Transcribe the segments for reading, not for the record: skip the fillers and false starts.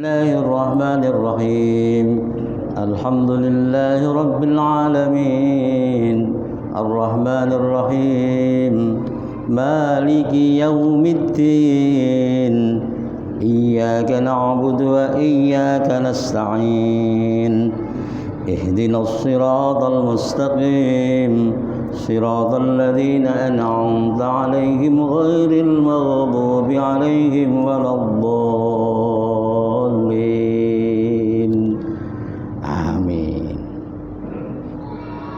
Bismillahirrahmanirrahim. Alhamdulillahi rabbil alamin. Ar-Rahmanir Rahim. Maliki yaumiddin. Iyyaka na'budu wa iyyaka nasta'in. Ihdinas siratal mustaqim. Siratal ladzina an'amta 'alaihim ghairil maghdubi 'alaihim waladdallin. Amin.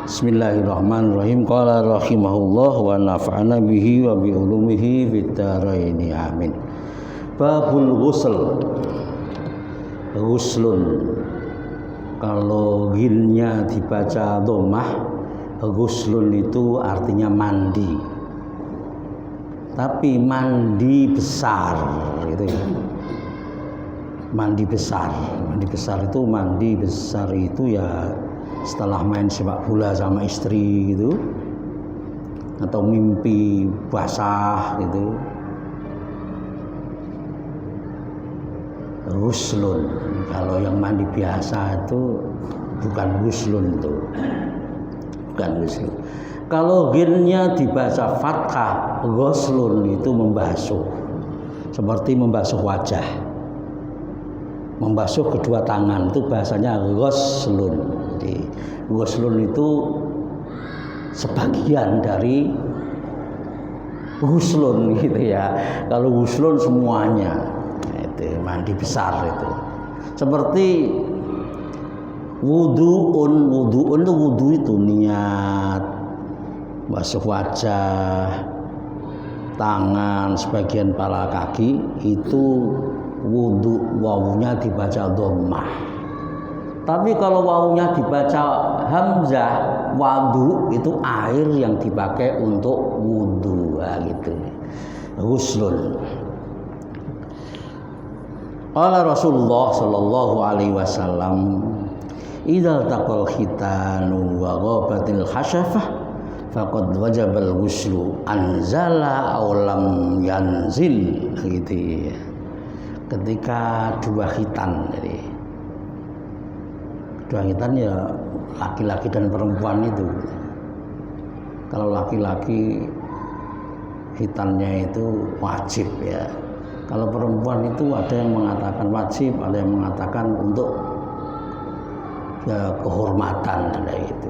Bismillahirrahmanirrahim. Qala rahimahullah wa nafa'ana bihi wa bi ulumihi fid dharain. Amin. Babul ghusl. Ghuslun. Kalau ghinnya dibaca dhammah, ghuslun itu artinya mandi. Tapi mandi besar gitu ya. Mandi besar itu ya setelah main sepak bola sama istri gitu, atau mimpi basah gitu. Ghuslun. Kalau yang mandi biasa itu bukan ghuslun itu. Bukan ghuslun. Kalau ghinnya dibaca fathah, ghuslun itu membasuh. Seperti membasuh wajah. Membasuh kedua tangan itu bahasanya ghuslun. Jadi ghuslun itu sebagian dari ghuslun gitu ya. Kalau ghuslun semuanya. Mandi besar itu. Seperti wudu'un itu niat basuh wajah, tangan, sebagian kepala kaki itu wudu, wawunya dibaca dhammah. Tapi kalau wawunya dibaca hamzah, wadu itu air yang dipakai untuk wudu gitu. Ghuslun. Qala Rasulullah sallallahu alaihi wasallam, "Idza taqal khitanu wa ghabatil hasyafah faqad wajabal ghuslu anzala aw lam yanzil." Gitu ya. Ketika dua khitan, jadi dua khitan ya laki-laki dan perempuan itu. Kalau laki-laki khitannya itu wajib ya. Kalau perempuan itu ada yang mengatakan wajib, ada yang mengatakan untuk ya kehormatan, ada itu.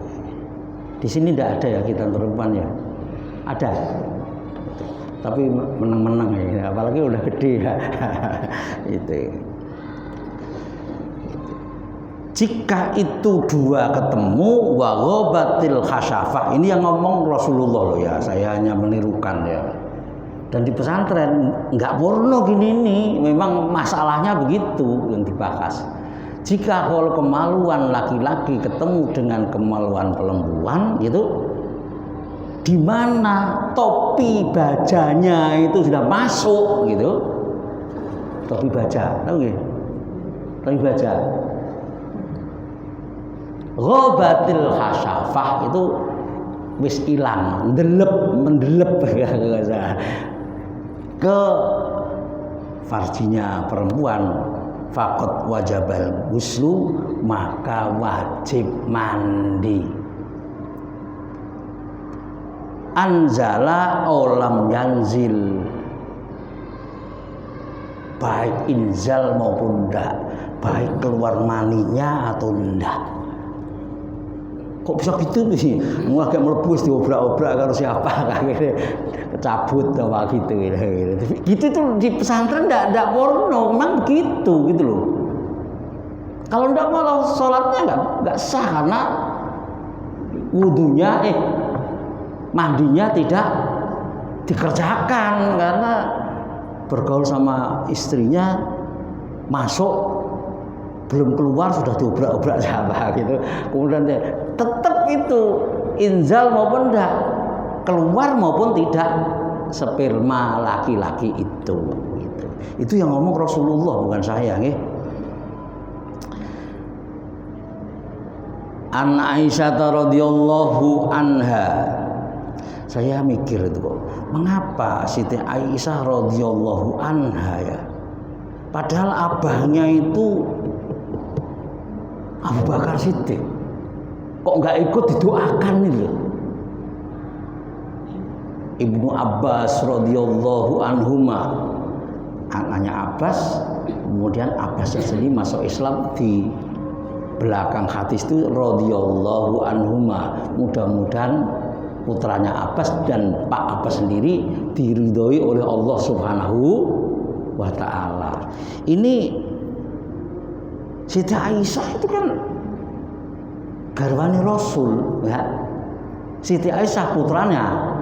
Di sini tidak ada ya khitan perempuan ya, ada, tapi menang-menang ya, apalagi udah gede ya. Itu. Jika itu dua ketemu, wa ghabatil khasyafah. Ini yang ngomong Rasulullah loh ya, saya hanya menirukan ya. Dan di pesantren nggak porno gini nih, memang masalahnya begitu yang dibahas. Jika kalau kemaluan laki-laki ketemu dengan kemaluan perempuan, itu di mana topi bajanya itu sudah masuk gitu. Topi baja, tahu nggih? Topi baja. Ghabatil khasyafah itu wis ilang, mendelep ke farjinya perempuan, faqad wajabal ghuslu, maka wajib mandi. Anzala aulam yanzil, baik inzal maupun enggak, baik keluar maninya atau enggak. Kok bisa gitu sih? Mau agak melebus diobrak-obrak karo siapa kayak kecabut apa gitu. Gitu tuh di pesantren enggak porno, memang begitu gitu loh. Kalau enggak malah sholatnya enggak sah karena wudunya mandinya tidak dikerjakan karena bergaul sama istrinya, masuk belum keluar sudah diobrak-obrak siapa gitu. Kemudian tetap itu inzal maupun enggak, keluar maupun tidak sperma laki-laki itu gitu. Itu yang ngomong Rasulullah, bukan saya nggih. An Aisyah radhiyallahu anha. Saya mikir itu kok, mengapa Siti Aisyah radhiyallahu anha ya Padahal abahnya itu Abu Bakar Siddiq. Kok nggak ikut didoakan itu? Ibnu Abbas radhiyallahu anhuma, anaknya Abbas, kemudian Abbas sendiri masuk Islam di belakang hadis itu radhiyallahu anhuma. Mudah-mudahan putranya Abbas dan Pak Abbas sendiri diridhoi oleh Allah Subhanahu wa taala. Ini Siti Aisyah itu kan garwani Rasul, ya. Siti Aisyah putranya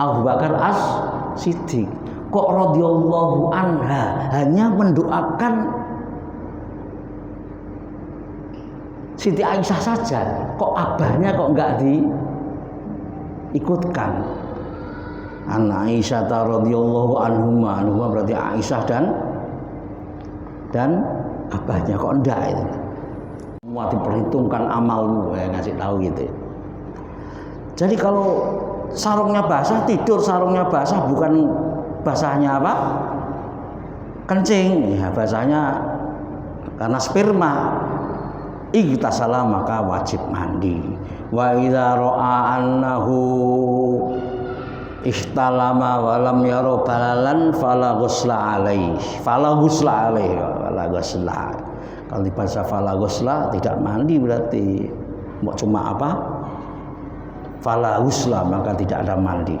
Abu Bakar As-Siddiq. Kok radhiyallahu anha hanya mendoakan Siti Aisyah saja, kok abahnya kok enggak diikutkan? An Aisyah radhiyallahu anhuma, anhuma berarti Aisyah dan abahnya, kok enggak itu? Semua diperhitungkan amalmu, ya, ngasih tahu gitu. Jadi kalau sarungnya basah, tidur sarungnya basah, bukan basahnya apa? Kencing, ya basahnya karena sperma. Igtasala maka wajib mandi. Wa idza ra'a annahu ihtalama wa lam yara balalan fala ghusla alaihi. Fala ghusla alaihi, fala ghusla. Kalau dibaca fala ghusla tidak mandi berarti cuma apa? Fala ghusla, maka tidak ada mandi.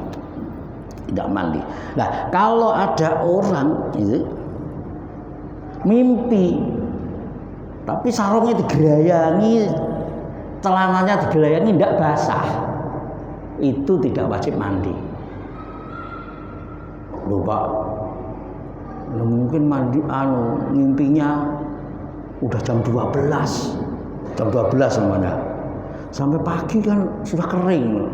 Tidak mandi. Nah, kalau ada orang itu mimpi tapi sarungnya digerayangi, celananya digerayangi tidak basah, itu tidak wajib mandi. Loh Pak, mungkin mandi mimpinya udah jam 12 namanya, sampai pagi kan sudah kering.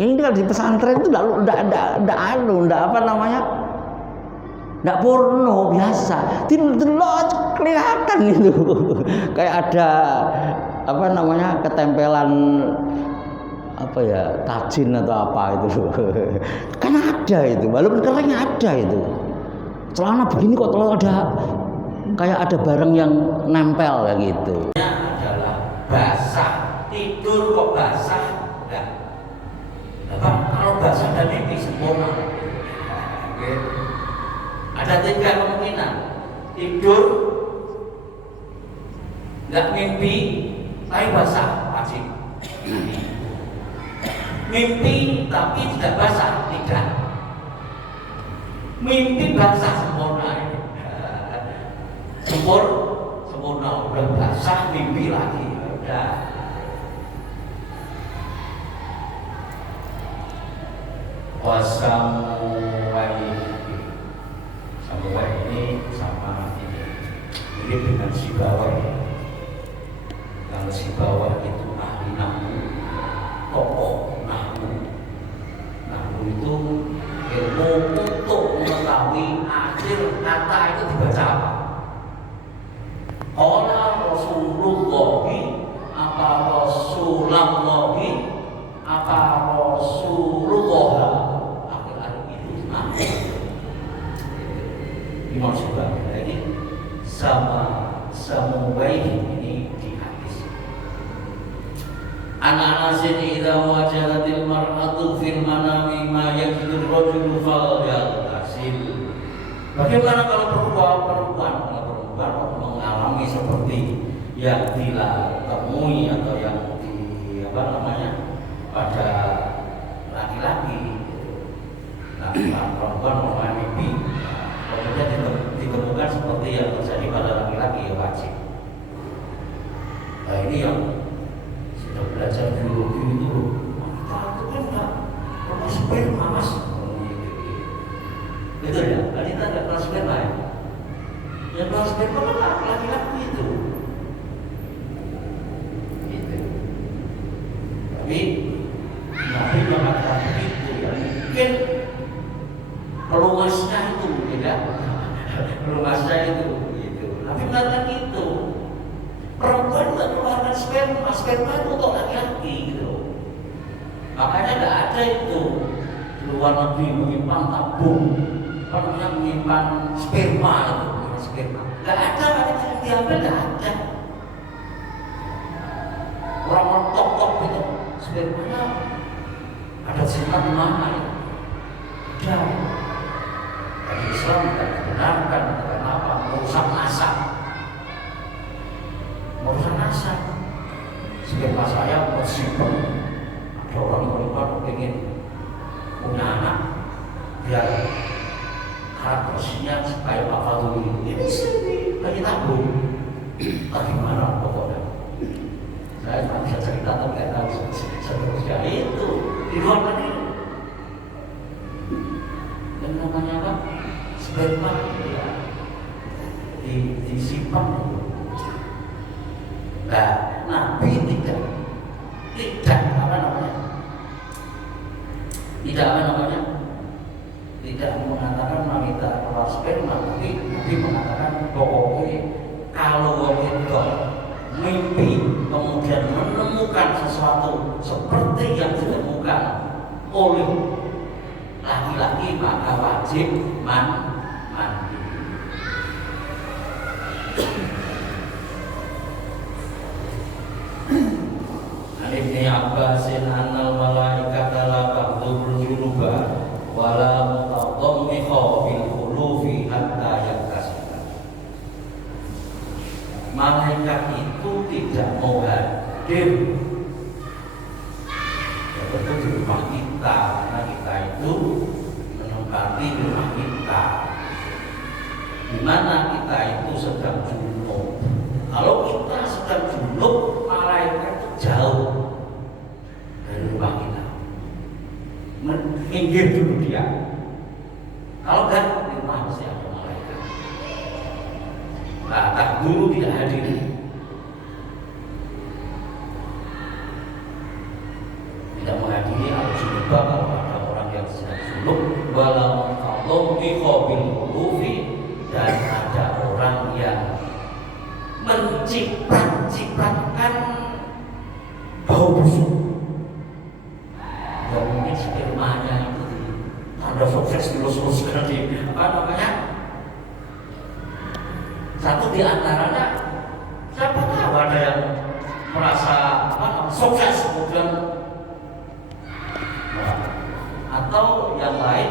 Ini kalau di pesantren itu enggak apa namanya, enggak porno biasa, delok kelihatan itu kayak ada apa namanya ketempelan apa ya, tajin atau apa itu kan ada itu, walaupun kering ada itu. Celana begini kok kalau ada kayak ada barang yang nempel kayak gitu. Adalah basah, tidur kok basah, enggak. Kalau basah dan mimpi sempurna. Ada 3 kemungkinan: tidur, nggak mimpi, tapi basah, wajib. Mimpi tapi tidak basah, tidak. Mimpi basah sempurna. Sempurna, udah basah, mimpi lagi, udah. Samuai ini sama ini mirip dengan si bawah. Kalau si bawah itu ahli nahwu, tokoh nahwu itu ilmu untuk mengetahui akhir kata itu dibaca apa. Qala Rasulullahi apa Rasulullahi apa Rasulullah, akhir-akhir itu nahwu. Imam Syu'bah ini Samuai ini di hadis. Anasin idza wajadatil mar'atu fil manami ma yajidur rajulu falyaghtasil. Bagaimana kalau perempuan mengalami seperti yang ditemui atau yang di apa namanya pada laki-laki, perempuan mengalami mimpi, kemudian ditemukan seperti yang terjadi pada laki-laki, ya wajib. Nah ini yang sudah belajar biologi itu, kita itu kan nggak pernah sperma mas, betul ya? Kan kita nggak pernah sperma ya? Yang pernah sperma kan laki-laki itu. Gitu. Tapi Nabi mengatakan begitu ya, mungkin peluasnya itu tidak, peluasnya itu gitu. Tapi mengatakan gitu, perempuan tidak mengeluarkan sperma, sperma itu untuk laki-laki gitu. Makanya tidak ada itu di luar negeri menyimpang tabung apa namanya menyimpan sperma itu, sperma. Nggak ada wanita yang diambil, nggak ada. Orang tok itu spermanya ada simpan mana ya? Ada. Dari Islam tidak dibenarkan karena apa? Merusak nasab. Merusak nasab. Sperma saya mau simpan. Ada orang beriman ingin punya anak biar karakternya supaya apa dulu ini sendiri bagi tabung. Bagaimana pokoknya? Saya tak bisa cerita tapi nggak tahu seterusnya itu di luar negeri. Dan namanya apa? Sperma ya, disimpan. Nah, Nabi tidak apa namanya? Tidak apa namanya? Tidak mengatakan wanita keluar sperma, tapi Nabi mengatakan pokoknya kalau wanita mimpi kemudian menemukan sesuatu seperti yang ditemukan oleh laki-laki maka wajib mandi. Ibni Abbasin annal malaikata la taqdurul junuba wala mutadammiha bil khulufi hatta yaktasila. Malaikat itu tidak mau hadir seperti di rumah kita, karena kita itu menempati rumah kita, di mana kita itu sedang junub. Kalau kita sedang junub, malaikat itu jauh dari rumah kita, minggir dulu dia. Kalau enggak, di rumah mesti ada malaikat. Nah, tak dulu tidak hadir. Tidak menghadiri al-junub kalau ada orang yang sedang junub, walau kalau biqabil qulufi, dan ada orang yang menciprat-cipratkan bau busuk. Dan mungkin spermanya itu tanda sukses dilus-luskan di apa namanya? Satu di antaranya, siapa tahu ada yang merasa apa, sukses kemudian, atau yang lain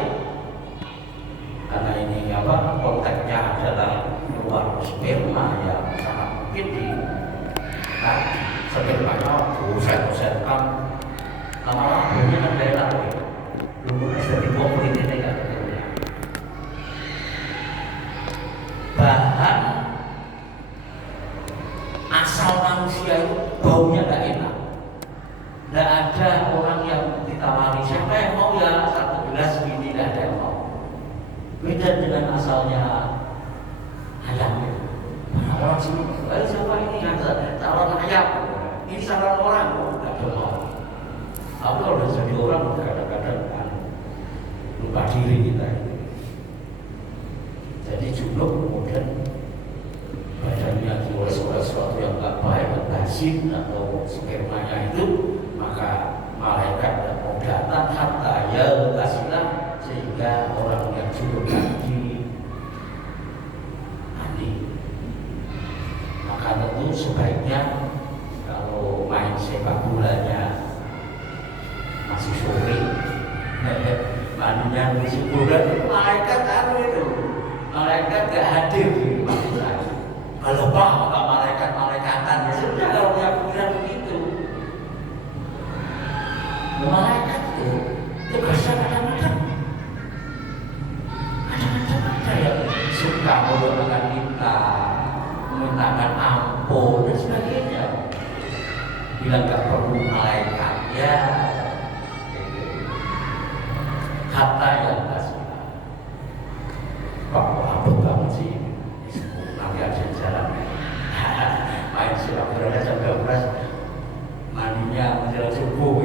karena ini apa konteksnya adalah keluar sperma ya sangat mungkin di spermanya buset-busetkan lama-lama baunya kan gak enak ya. Belum jadi komplit ini kan. Bahan asal manusia itu baunya gak enak. Gak ada orang yang ditawari siapa yang mau ya satu gelas gini, gak ada yang mau. Beda dengan asalnya ayam itu. Orang sini, siapa ini ada calon ayam? Ini calon orang, gak ada mau. Tapi kalau udah jadi orang kadang-kadang kan lupa diri kita ini. Jadi junub kemudian badannya oleh sesuatu yang gak baik, basin atau spermanya itu, maka malaikat mau datang hatta ya kasilah sehingga orang yang junub mandi. Maka tentu sebaiknya kalau main sepak bolanya masih sore, mandinya masih bulan, malaikat itu malaikat gak hadir di rumah kita. Kalau apa malaikat-malaikatan ya sudah, kalau punya pikiran begitu. Malaikat itu tugasnya kadang-kadang ada yang suka mendoakan kita, memintakan ampun dan sebagainya. Bilang gak perlu malaikat ya. Kata yang kasih kok abot banget sih nanti ada jalan main siapa berada jam 12 mandinya menjelang subuh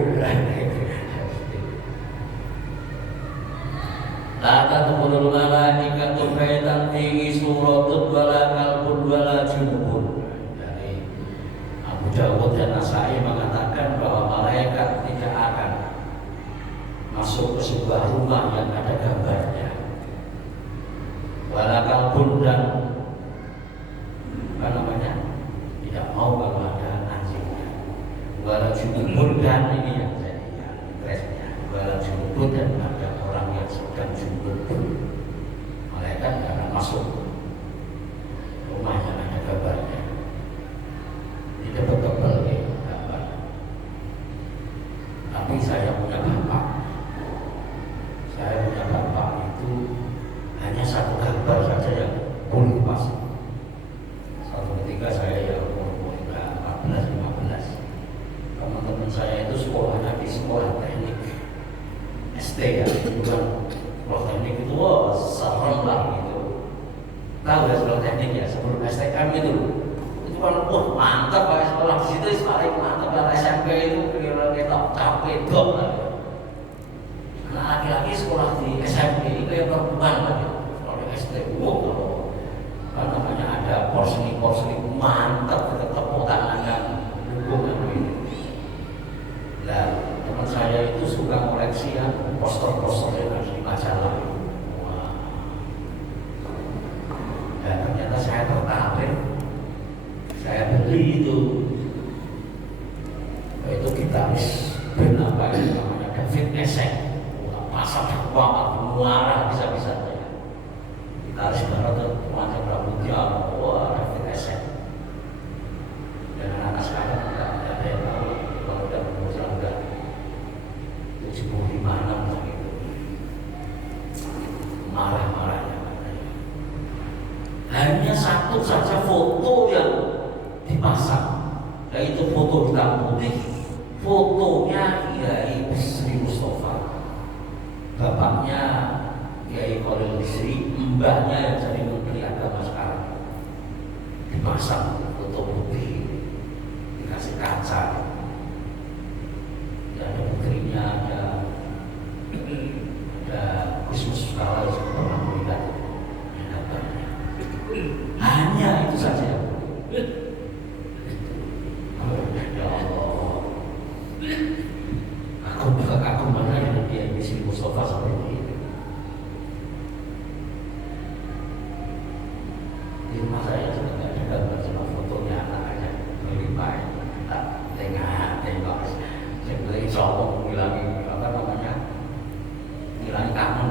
Tata tukulul malaikatu baitan fihi suratun wala kalbun wala junubun. Dari Abu Dawud dan Nasai mengatakan bahwa malaikat tidak akan masuk ke sebuah rumah yang ada gambarnya. SM itu kan mantap Pak, sekolah di situ paling mantap. Kalau SMP itu kita capek dok lah. Anak laki-laki sekolah di SMP itu yang perempuan lagi. Kalau di SD kalau namanya ada porsi mantap, kita tepuk tangan dan dukung ini. Dan teman saya itu suka koleksi ya poster-poster yang ada di majalah. Dan ternyata saya tertarik, saya beli itu gitaris band apa itu namanya David Essek, pasang kuat, muara bisa-bisanya. Gitaris barat itu macam rambutnya, wah David Essek. Dan anak sekarang tidak ada yang tahu kalau udah berusia udah 75 gitu, marah-marahnya. Hanya satu saja foto yang dipasang, yaitu foto hitam putih, fotonya Kiai Bisri Mustafa, bapaknya Kiai Khalil Bisri, mbahnya yang jadi Menteri Agama sekarang. Dipasang foto putih, dikasih kaca, ya ada putrinya, ada Gusmus Kala yang pernah melihat. Hanya itu saja. Ya Allah, aku mana dengan dia Bisri Mustafa seperti ini. Di rumah saya juga tidak ada gambar sama fotonya anak aja. Lebih baik kita tengok. Jadi cowok ngilangi apa namanya, ngilangi kangen.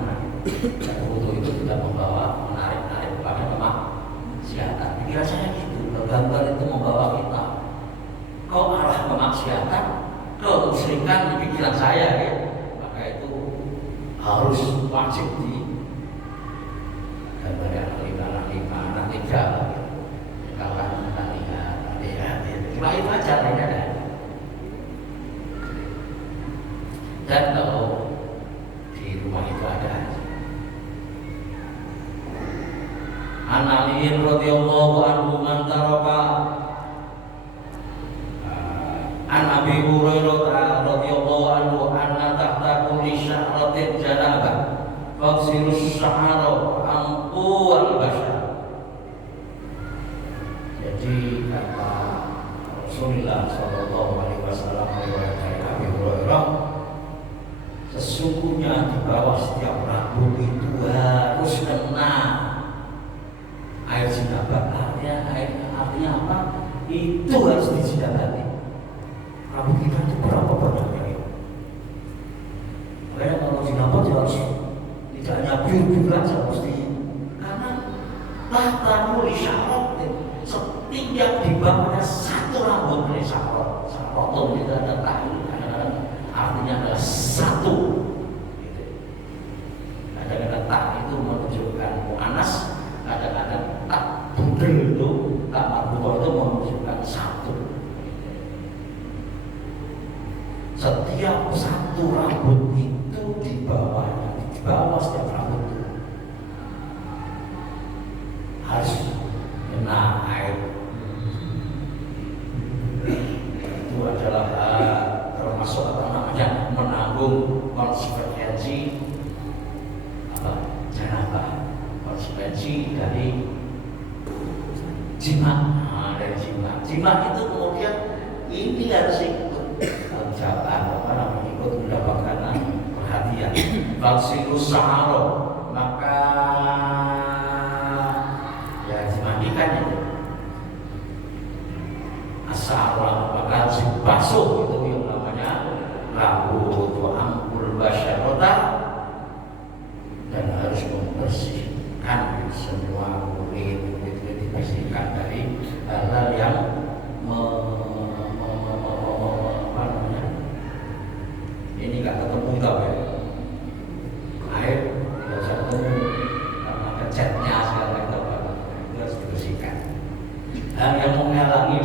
Foto itu tidak membawa menarik pada kemaksiatan. Pikiran saya gitu, gambar itu membawa kita kau arah kemaksiatan, kemusyrikan di pikiran saya ya. Maka itu harus wajib di gambar yang anak tiga kawan cuma itu aja ada. Dan kalau di rumah itu ada An Ali radhiyallahu anhu man taraka An Abi Hurairah radhiyallahu anhu anna tahta kulli sya'ratin janabah faqsirus sya'ra anqu wal bashar. Jadi kata Rasulullah sallallahu alaihi wasallam meriwayatkan Abi Hurairah, sesungguhnya di bawah setiap rambut itu harus kena air jinabah. Artinya apa? Itu harus dijinabati. Rambut kita itu berapa banyaknya itu? Makanya kalau jinabah harus tidak hanya biru-biru aja mesti, karena tahtamu isyarat, setiap di bawahnya satu rambut dari isyarat. Isyarat itu ada tahu, kadang-kadang artinya adalah satu. Kadang-kadang tak itu menunjukkan mu'anas, kadang-kadang tak budel itu, tak marbutoh itu menunjukkan satu. Setiap satu rambut itu di bawahnya, di bawah setiap rambut itu harus kena air. Itu adalah termasuk apa namanya, menanggung konsekuensi janabah, konsekuensi dari jima. Dari jima itu kemudian ini harus ikut jawaban apa namanya, ikut mendapatkan perhatian. Vaksinus saharo, maka ya dimandikan itu asal maka harus dibasuh, itu yang namanya rambut angkul basyarota, dan harus membersihkan semua kulit itu, dibersihkan dari hal-hal yang apa namanya, ini nggak ketemu tau ya, air tidak usah ketemu karena ada catnya segala itu harus dibersihkan. Dan yang menghalangi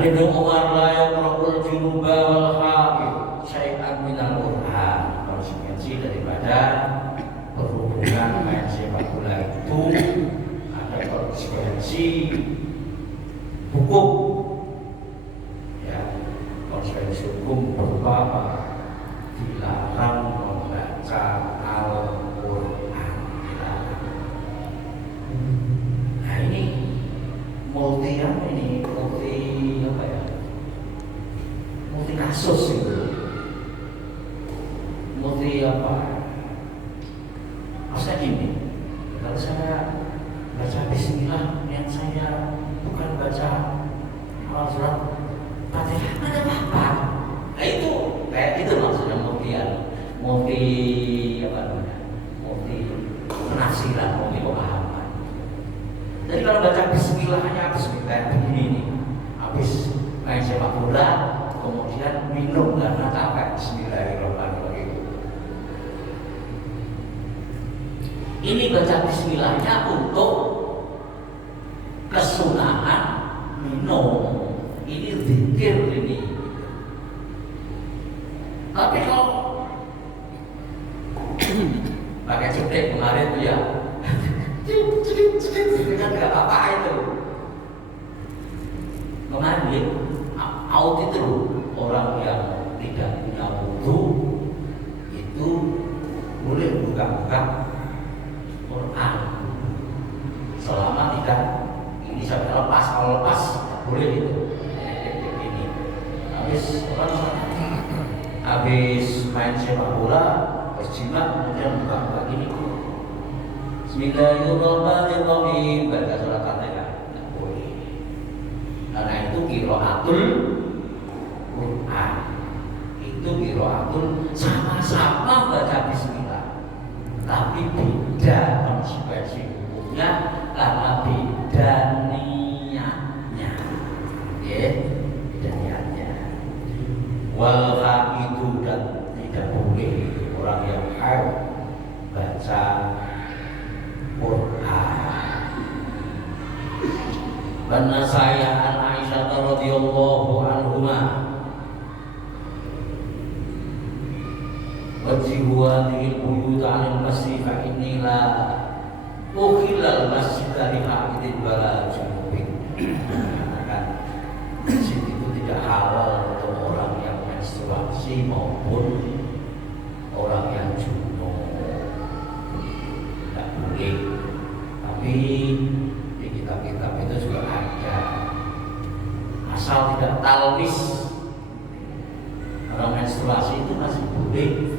Ibnu Umar la yaqra'ul junuba wal haid syai'an minal Qur'an, konsekuensi daripada berhubungan konsekuensi hukum, ya, konsekuensi hukum berupa apa? Dilarang membaca Al-Quran. Nah ini multi apa ya? Multi kasus itu, multi apa? Maksudnya gini, kalau saya baca Bismillah, yang saya bukan baca surat Fatihah, ada apa? Nah itu kayak gitu maksudnya multi apa namanya? Multi penafsiran, multi pemahaman. Jadi kalau baca Bismillahnya Bismillah begini nih, habis main sepak bola, kemudian minum karena capek, Bismillahirrahmanirrahim. Ini baca Bismillahnya untuk kesunahan minum, ini zikir ini. Tapi kalau pakai cetek kemarin tuh ya, kan nggak apa-apa itu. Kemarin out itu orang yang tidak punya wudu itu boleh buka-buka Quran selama tidak ini sampai lepas, kalau lepas boleh itu. Ini habis main sepak bola, berjimat kemudian buka-buka gini. Bismillahirrahmanirrahim, baca surat Fatihah tidak boleh. Karena itu qiraatul Quran. Itu qiraatul sama-sama baca Bismillah, tapi beda konsekuensi hukumnya karena beda niatnya. Ya, beda niatnya. Wal itu dan tidak boleh orang yang haid baca Quran. Karena saya Aisyah radhiyallahu anhuma wajibu hadhil buyut 'anil masjid fa inni la ukhilal masjid dari haidin wala junubin. Mengatakan masjid itu tidak halal untuk orang yang menstruasi maupun orang yang junub. Tidak boleh. Tapi di kitab-kitab itu juga ada, asal tidak talwis. Orang menstruasi itu masih boleh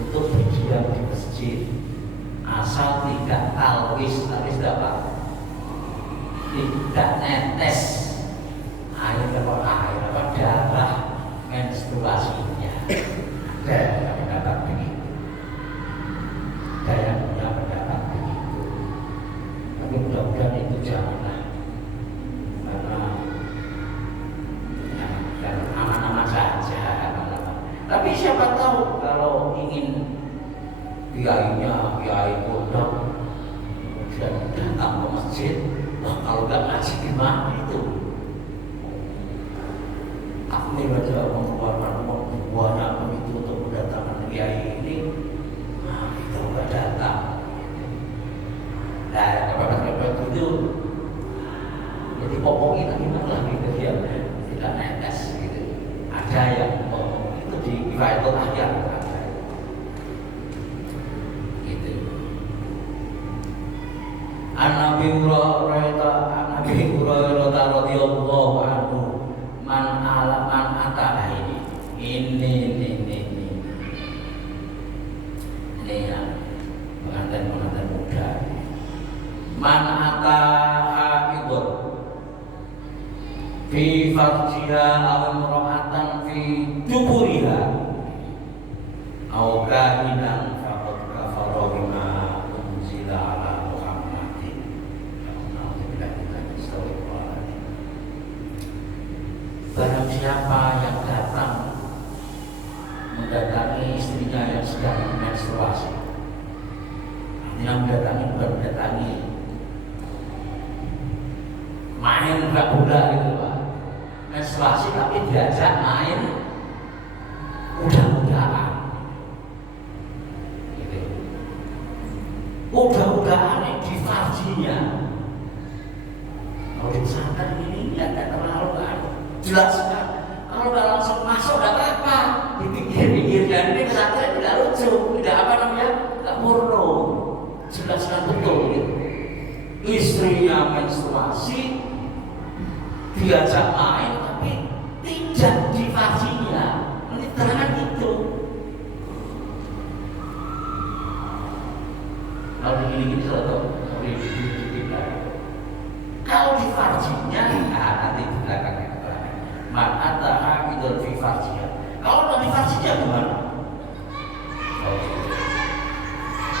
untuk berdiam di masjid, asal tidak talwis. Talwis apa? Tidak netes air apa darah menstruasinya. Ada yang pendapat begitu, ada yang punya pendapat begitu. Tapi mudah-mudahan itu janganlah, karena dan aman-aman saja. Tapi siapa tahu kalau ingin kiai pondok kemudian datang ke masjid, wah kalau nggak ngaji gimana itu? Aku baca mengeluarkan banyak begitu untuk mendatangkan kiai ini, nah itu nggak datang. Nah kepepet-kepet itu jadi popongin gimana gitu dia tidak netes gitu. Ada yang itu di riwayat aja ada gitu. An-Nabi Hurairah radhiyallahu anhu man ata ini ya pengantin muda. Man ata haidun fi farjiha aw imra'atan fi duburiha aw kahinan faqad kafara bima unzila ala Muhammadin. Barang siapa yang datang mendatangi istrinya yang sedang menstruasi, yang mendatangi bukan mendatangi main nggak bola gitu Pak, menstruasi tapi diajak main udah-udahan gitu. Udah-udahan di farjinya kalau di pesantren ini ya nggak terlalu kan jelaskan. Kalau nggak langsung masuk nggak apa-apa, dipikir-pikir dan ini pesantren tidak lucu, tidak apa namanya, nggak murno. Jelaskan betul gitu. Istrinya menstruasi, diajak main tapi tidak divasinya. Ini terangan itu. Kalau gini-gini satu, kalau di farjinya, nanti di belakangnya keterangan. Man ataha idul fi farjinya. Kalau di farjinya gimana?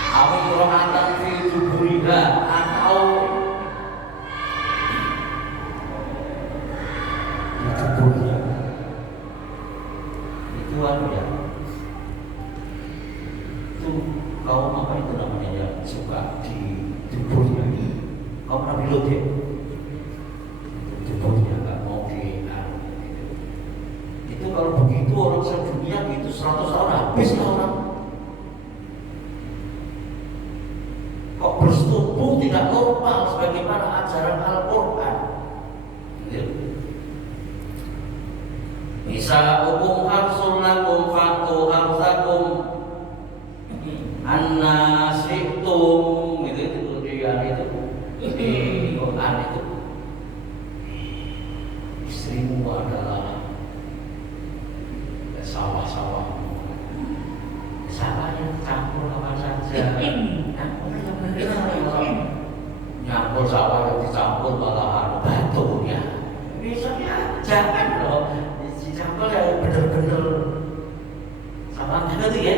Awi rohatan fi tuburiha atau di tubuhnya. Itu anu ya. Itu kaum apa itu namanya ya, suka di tubuhnya. Kaum Nabi Lut ya. Tubuhnya nggak mau di itu kalau begitu orang sedunia gitu 100 tahun habis lah orang. Kok bersetubuh tidak normal sebagaimana ajaran Al-Quran. Bisa hukum harsul lakum fa'tu harsakum anna syi'tum gitu dia itu di Quran itu. Istrimu adalah sawah-sawah, sawahnya campur apa saja, nyampur sawah yang dicampur malah batunya. Misalnya jangan loh dicampur ya bener-bener sama kita tuh ya.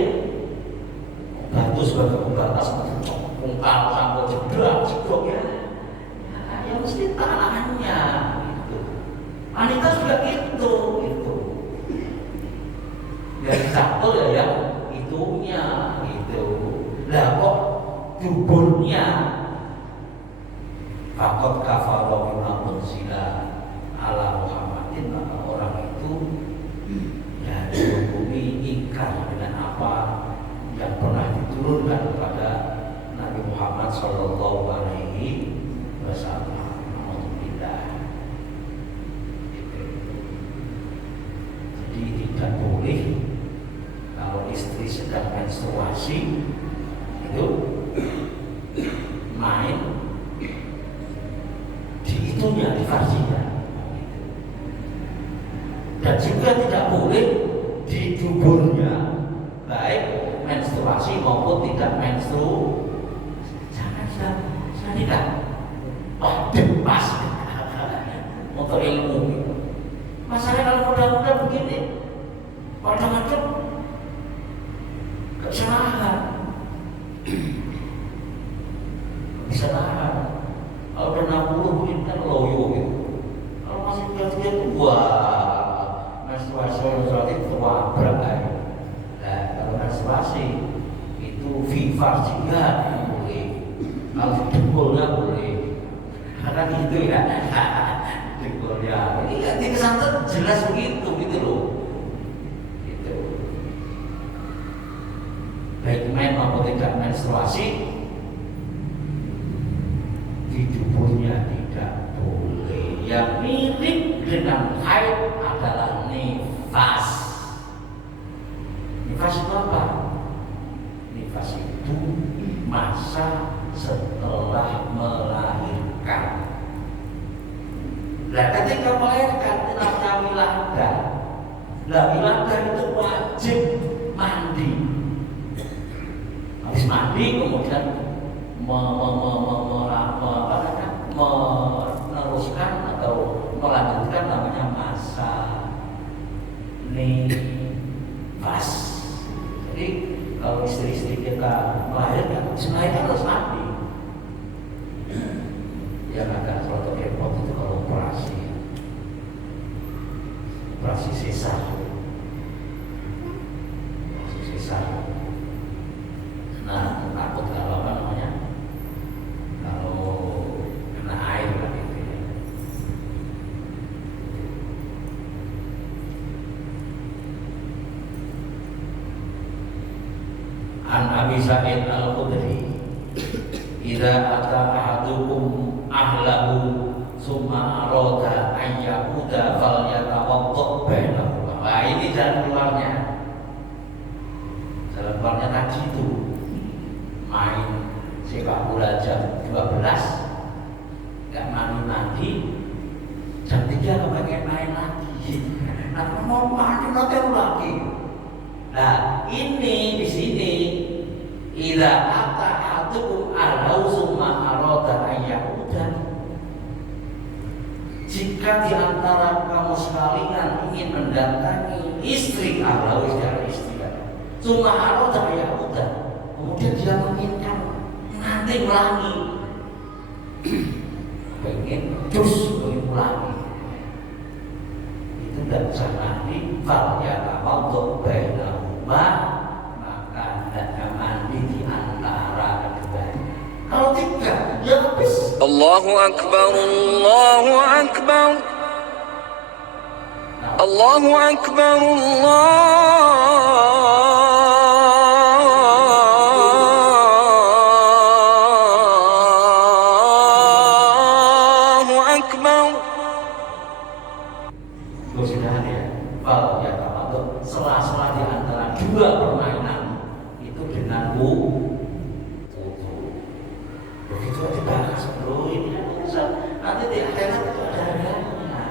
Batu sebagai pembatas, bongkar campur jedok ya. Ya mesti tangannya. Wanita juga gitu. Yang dicampur ya yang itunya gitu. Lah kok duburnya fakot kafaro bima unzila ala Muhammadin, maka orang itu ya dihukumi ingkar dengan apa yang pernah diturunkan kepada Nabi Muhammad Sallallahu Alaihi Wasallam. Jadi tidak boleh kalau istri sedang menstruasi itu main di itunya, di farjinya, dan juga tidak boleh di duburnya, baik menstruasi maupun tidak menstru. Jangan sudah tidak. Oh, pas untuk ilmu. Masalahnya kalau muda-muda begini, pada macam kesalahan, bisa tahan. Kalau udah 60 begini kan loyo gitu. Kalau masih tiga itu wah, menstruasi itu wabrak aja. Nah, kalau menstruasi itu vivas juga boleh, kalau dengkulnya boleh. Karena gitu ya, dengkulnya. Ini di pesantren jelas begitu gitu loh. Gitu. Baik men maupun tidak menstruasi, di tubuhnya tidak boleh. Yang mirip dengan haid adalah nifas. Nifas itu apa? Nifas itu masa setelah melahirkan. Nah, ketika melahirkan itu namanya wiladah. Nah, wiladah itu wajib mandi. Habis mandi kemudian meneruskan atau melanjutkan namanya masa nifas. Jadi kalau istri-istri kita melahirkan, melahirkan harus mandi. Yang agak suatu repot itu kalau operasi sesar. Nah, takut kalau apa namanya, kalau kena air kan gitu ya. An Abi Sa'id Al-Khudri, idza ata ahadukum ahlahu summa gambarnya tadi itu main sepak bola jam 12 nggak mandi jam 3 kepengen main lagi. Nah mau mandi nanti lagi. Nah ini di sini ila ata atukum alau summa arada ayyudan. Jika di antara kamu sekalian ingin mendatangi istri alau dari istri, summa arada ayyudan, kemudian dia menginginkan nanti ulangi, pengen terus ulangi, itu tidak bisa mandi. Fal ya tawaddu bainahuma, maka hendaknya mandi di antara keduanya. Kalau tidak, ya habis. Allahu Akbar, Allahu Akbar, Allahu Akbar, Allahu Akbar. Sudah ya, kalau ya tawaddu sela-sela di antara dua permainan itu dengan wudu. Begitu dibahas bro, ini nanti di akhirat itu ada harganya.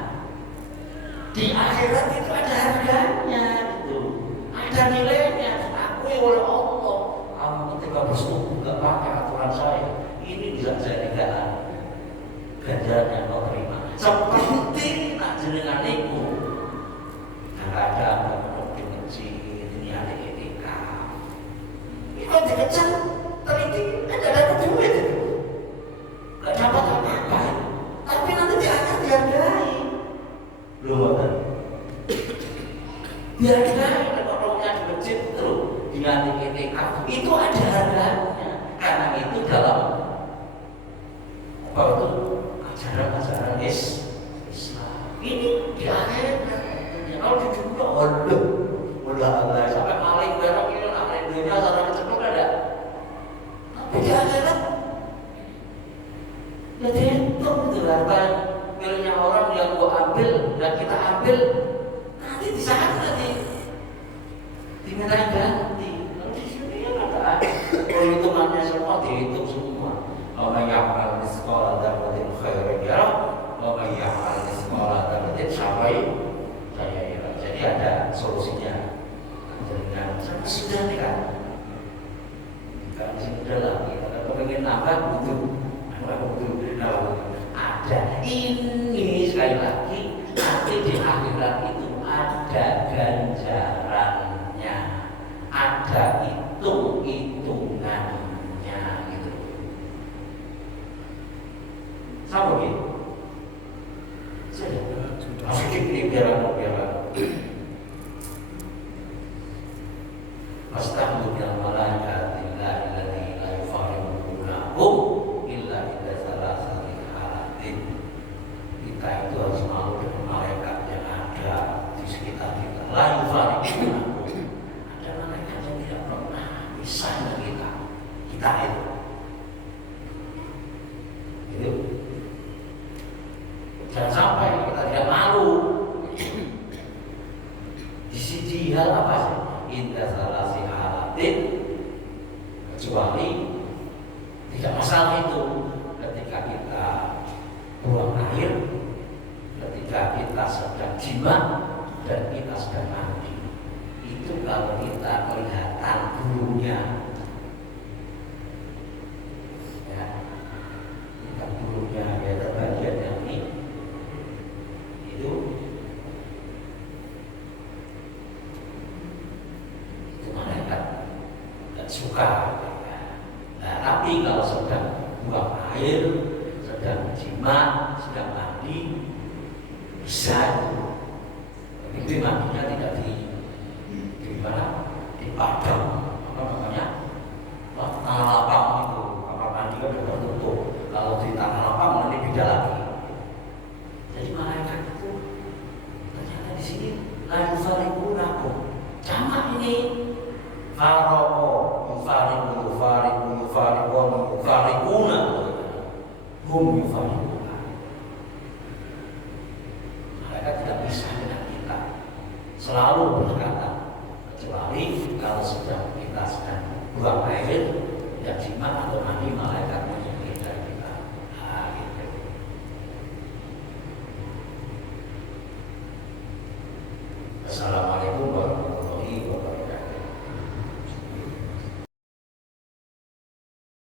Di akhirat itu ada harganya, gitu. Ada nilainya, diakui oleh Allah. Kamu ketika bersetubuh nggak pakai aturan saya, ini bisa jadi ganjaran yang kau terima. Seperti nak jenengan itu, ada di masjid, ini ada etika. Itu dikejar, teliti, ada duit itu. Gak dapat apa-apa, tapi nanti dia akan dihargai. Belum kan? Dihargai kalau punya di masjid itu dengan etika itu ada harganya, karena itu dalam apa itu ajaran-ajaran Islam. Ini di akhirat. Kalau di dunia, Allah sampai maling barang ini, maling dunia sampai kecemplung ada. Tapi di akhirat ya dihitung itu harta miliknya orang yang gua ambil dan kita ambil, nanti di sana nanti diminta ganti. Kalau di sini ya ada perhitungannya semua, dihitung semua. Orang yang akan di sekolah dapatin khairan ya, orang yang akan di sekolah dapatin sampai saya ya. Jadi ada solusinya. Dengan sudah nih kan, kalau sudah lah kita pengen nambah butuh. Ada ini sekali lagi, nanti di akhirat itu ada ganjarannya, ada hitung-hitungannya gitu. Sama gitu. Sudah. Sedikit ini biar. Astagfirullah malaikat illalladzina la yufariqunahum illa idza salasati halatin. Kita itu harus malu dengan malaikat yang ada di sekitar kita. La yufariqunahum. Ada malaikat yang tidak pernah pisah dengan kita. Kita itu. Gitu. Jangan sampai kita tidak malu. Di hal apa sih? Indah salasi halatin, kecuali tidak masalah itu ketika kita buang air, ketika kita sedang jima dan kita sedang mandi. Itu kalau kita kelihatan bulunya, ya, kita bulunya ya terbagian yang ini, itu malaikat tidak suka. Nah, tapi kalau sedang buang air, sedang jima, sedang mandi, bisa. Tapi mandinya tidak di mana? Di padang, apa namanya? Tanah lapang itu. Kamar mandi kan sudah tertutup. Kalau di tanah lapang nanti beda lagi. Jadi malaikat itu ternyata di sini la yufariqunakum. Jamak ini faraqo yufariquna hum yufariquna. Mereka tidak bisa dengan kita, selalu berkata, kecuali kalau sudah kita atau nanti malaikat menyetir kita. Nah, gitu. Assalamualaikum.